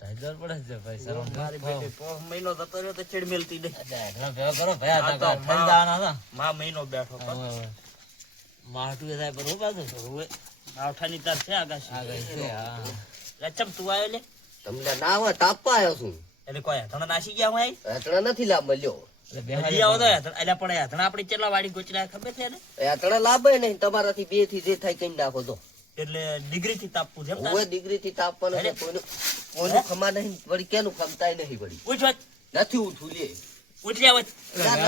Tiger પડે છે ભાઈ સર મારી બેટી પોહ મહિનો જતો રહ્યો તો ચીડ મેલતી નહીં. એટલા ભેગા કરો ભાઈ આ તો ઠંડાના હતા માં મહિનો બેઠો માટું થાય પર બાજુ હવે આવઠાની તાર છે આગાશી આગળ છે હા લચમ તું આવ્યો લે તમને ના હોય તાપવા આવ્યો છું. એટલે કોઈ હેઠળ નાસી ગયા હોય હેતણા નથી લાભ મળ્યો. એટલે હજી આવો તો હેઠળ એટલે પણ હેઠળ આપણી કેટલા વાડી ગોચડા ખબર છે ને હેતણા લાભે નહીં તમારાથી બે થી જે થાય કઈ નાખો તો. એટલે ડિગ્રી થી તાપવું છે એમ તારે? હવે ડિગ્રી થી તાપવાનું છે. કોઈનું ખમા નહીં વળી કેનું ખમતાય નહીં વળી ઉઠ વચ નથી ઉઠું લે ઉઠ લે વચ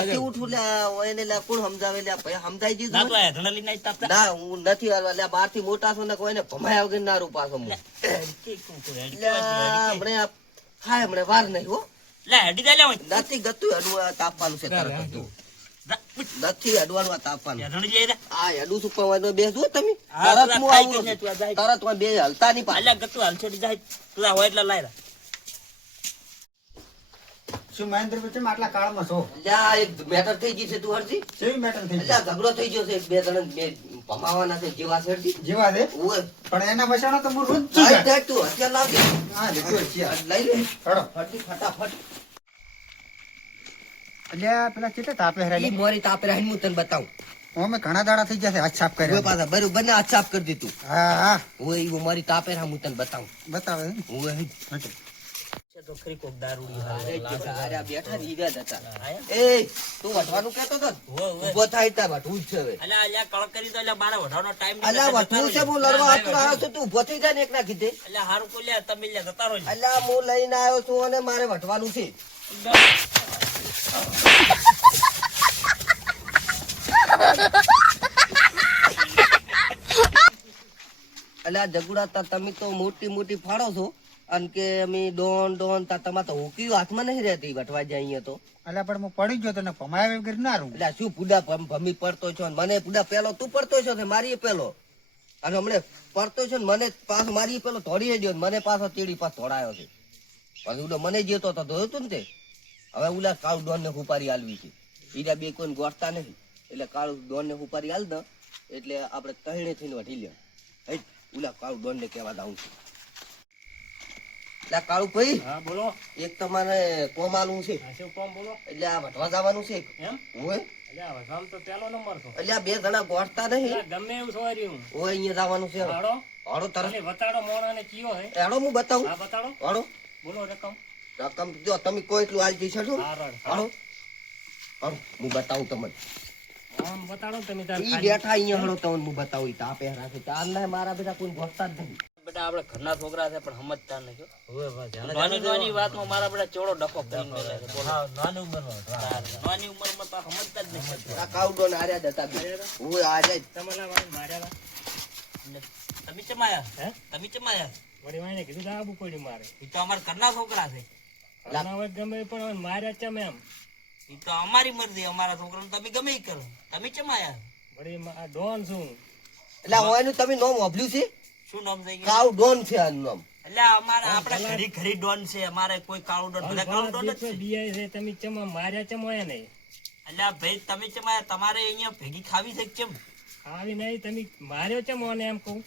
નથી ઉઠું લે એને લે કોણ સમજાવે લે ભાઈ સમજાઈ દીધું ના તો હેઠળ લઈને આઈ તાપતા ના હું નથી હાલવા લે બાર થી મોટા છો ને કોઈને ભમાયા વગર ના રૂ પાછો હું કે હમણે હાય હમણે વાર નહીં હો લે હેડી દે લે વચ નથી ગતું અડવા તાપવાનું છે તરત જ. નથી અડવાનું આ તાપવાનું હેઠળ જઈ રે આ અડું શું પવાનું બેસજો તમે હા, તરત તું હું ખાઈ આવું ગઈને તું આ જાય. તરત હું બે હલતા નહીં પાછા. અલ્યા ગતું હાલ છોડી જાય તું આ હોય એટલે લાય રા શું મહેન્દ્ર બચ્ચન આટલા કાળમાં છો? અલ્યા એક મેટર થઈ ગઈ છે તું હરજી. કેવી મેટર થઈ અલ્યા ઝઘડો થઈ ગયો છે એક બે જણ બે ભમાવાના છે જેવા છે હરજી. જેવા દે ઓય પણ એના બસાણો તો હું રોજ આય છું. જાય તું હથિયાર લાવજે. હા લીધું છે આ. લઈ લે હળો ફટી ફટાફટ. અલ્યા પેલા કેટલા તાપે ઈ હરાલી મોરી તાપે રહીને હું તને બતાવું. અમે ઘણા દાડા થઈ ગયા છે હાથ સાફ ઓય કર્યા. પાછા બરોબર ને હાથ સાફ કરી દીધું. હા હા ઓય ઈ મોરી તાપે રહા હું તને બતાવું. બતાવે ઓય હટે. તો ખરી કોક દારૂડી અરે આ બેઠા ને ઈ જ હતા. આયા એ તું વઢવાનું કહેતો હતો ને? ઓય ઓય ઊભો થાય તા વઢવું જ છે હવે. અલ્યા અલ્યા કળ કરી દો એટલે મારે વઢાવવાનો ટાઈમ અલ્યા વઢવું છે હું લડવા હતો આવ્યો છું તું ઊભો થઈ જાય ને એક ના કીધે. અલ્યા હારું કોઈ લે તમે લે જતા રહો અલ્યા હું લઈને આવ્યો છું અને મારે વઢવાનું છે. અલ્યા જગુડા તમે તો મોટી મોટી ફાડો છો અને કે અમે ડોન ડોન તા તમારે તો હુકીઓ હાથમાં નહીં રહેતી વટવા જાય અહીંયા તો. અલ્યા પણ હું પડી ગયો તને ભમાયા વગર ના રહું. એટલે શું પુડા ભમી પડતો છો ને મને પુડા પેલો તું પડતો છો ને મારી પેલો અને હમણે પડતો છો ને મને પાછો મારી પેલો ધોડી ગયો મને પાછો તેડી પાછો ધોડાયો છે પછી ઉડો મને જેતો તો ધોયો તું ને તે હવે ઉલા કાળુ ડોન ને હુપારી હાલવી છે બીજા બે કોઈને ગોઠતા નથી એટલે કાળુ ડોન ને હુપારી હાલ દો એટલે આપણે કહીને થઈને વઢી લ્યો હે ઉલા કાળુ ડોન ને કહેવા દઉં છું. એટલે કાળુ ભાઈ હા બોલો એક તમારે કોમ આલવું છે હા શું કોમ બોલો એટલે આ વઢવા જવાનું છે એમ હોય અલ્યા વઢામ તો પેલો નંબર છો એટલે આ બે જણા ગોઠતા નહીં ગમે એવું સોરી હું ઓય અહીંયા જવાનું છે હાડો હાડો તરત અને વતાડો મોણાને કીયો હે હાડો હું બતાવું હા બતાડો હાડો બોલો રકમ રકમ જો તમે કોઈ એટલું હાલ જઈ શકો હા રડ હાડો હાડો હું બતાવું તમને આમ બતાડો તમે તાર ઈ બેઠા અહીંયા હાડો તમને હું બતાવું ઈ તાપે રાખે ચાર ના મારા બધા કોઈ ગોઠતા જ નહીં. બેટા આપણે ઘરના છોકરા છે પણ સમજતા નથી હવે ભાઈ નાની નાની વાતમાં મારા બેટા ચોળો ડખો કરીને મેલે છે બોલો હા નાની ઉંમરમાં નાની ઉંમરમાં તો સમજતા જ નહીં આ કાવડો ને આર્યા જ હતા બે ઓય આ જાય તમારા વાળી માર્યા તમે ચમાયા હે તમે ચમાયા વળી વાઈને કીધું કે આબુ પડી મારે ઈ તો અમારા ઘરના છોકરા છે ઘરના ગમે પણ માર્યા ચમ એમ ઈ તો અમારી મરજી અમારા છોકરાને તમે ગમે ઈ કરો તમે ચમાયા વળી આ ડોન છું એટલે ઓયનું તમે નામ વાપર્યું છે શું નામ થઈ ગયું કાવ ડોન છે આનું નામ. એટલે અમારે આપણે ઘરી ઘરી ડોન છે અમારે કોઈ કાળું ડોન બધા કાળું ડોન જ છે બીઆઈ છે તમે ચમા માર્યા ચમાયા નહીં એટલે ભાઈ તમે ચમાયા તમારે અહીંયા ભેગી ખાવી છે કેમ ખાવી નહીં તમે માર્યો ચમો ને એમ કહું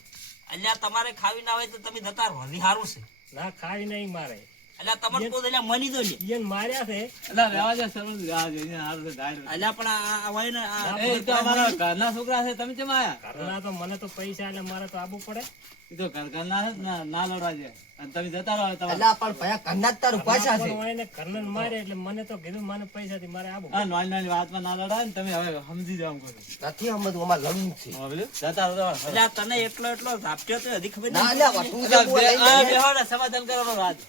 એટલે તમારે ખાવી ના હોય તો તમે જતા રહો હજી સારું છે ના ખાવી નહીં મારે એટલે તમારે કોઈ એટલે મની દો લે ઈયન માર્યા છે એટલે રહેવા દે સરળ આ જોઈને હાલ તો ગાય એટલે પણ આ હોય ને એ તો અમારા ઘરના છોકરા છે તમે કેમ આયા ઘરના તો મને તો પૈસા એટલે મારે તો આબુ પડે એ તો ઘરના છે ને ના લડવા દે અને તમે જતા રહો તમારે એટલે પણ ભયા કન્ના જ તારું પાછા છે. ઘરને મારે એટલે મને તો કીધું મને પૈસા થી મારે આબુ આ નાની નાની વાતમાં ના લડાય ને તમે હવે સમજી જાવ કરો નથી સમજવું અમારે લડવું જ છે. હા પેલું જતા રહો એટલે આ તને એટલો ઝાપટ્યો તો હજી ખબર ના લ્યા વટવું છે હું લઈ લઈએ. બેહો ને સમાધાન કરો રાત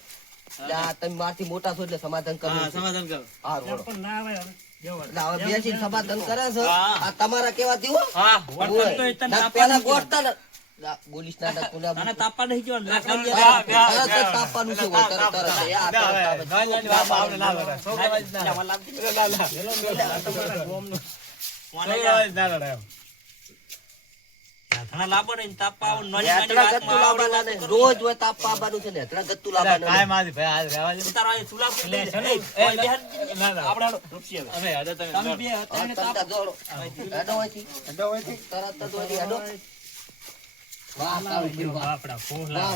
એટલે આ તમે મારથી મોટા છો એટલે સમાધાન કરવું હા છે. સમાધાન કરો હા રોડો. પણ ના આવે હવે જેવો એટલે હવે બેસીને સમાધાન કરે છે હા. આ તમારા કેવાથી હો હા ઓય. તો તને ના, તાપા પેલા નહીં ગોઠતા ને ના, બોલીશ ના ના, કોને તને તાપા નહીં જોવા લાકડા લઈ હા, આવ્યા. તરત જ તાપવાનું છે હોય, તરત તરત. એ આ તરત તાપે. નાની નાની વાતમાં આપણે ના લડાય છોકરા વાળી ના લાવા લાગતી. તમારા ગોમનું. કોને છોકરા યાર? વાળી ના લડાય ઘણા લાંબો ને તાપા આવું નાની નાની હેતડા વાતમાં ગત્તુ લાવવાના આવડી ને. વાતો રોજ હોય તાપવા આવવાનું છે ને હેતડા ગત્તુ લાવવાના કાય ને. મારી ભાઈ આજ રહેવા દે તારો આ ચૂલા પર લઈ લે. એ, ઓય બેહાડ. ના, ના. આપણે હાલો, રૂપિયા હવે. અમે હજુ તમે તમે બે હા, અત્યારે તમતા તાપ જોડો. હેડો અહીંથી. ઠંડો હોય છે. તરત જ અહીંથી હેડો. વાહ, તારું આપડા ફોન વાહ.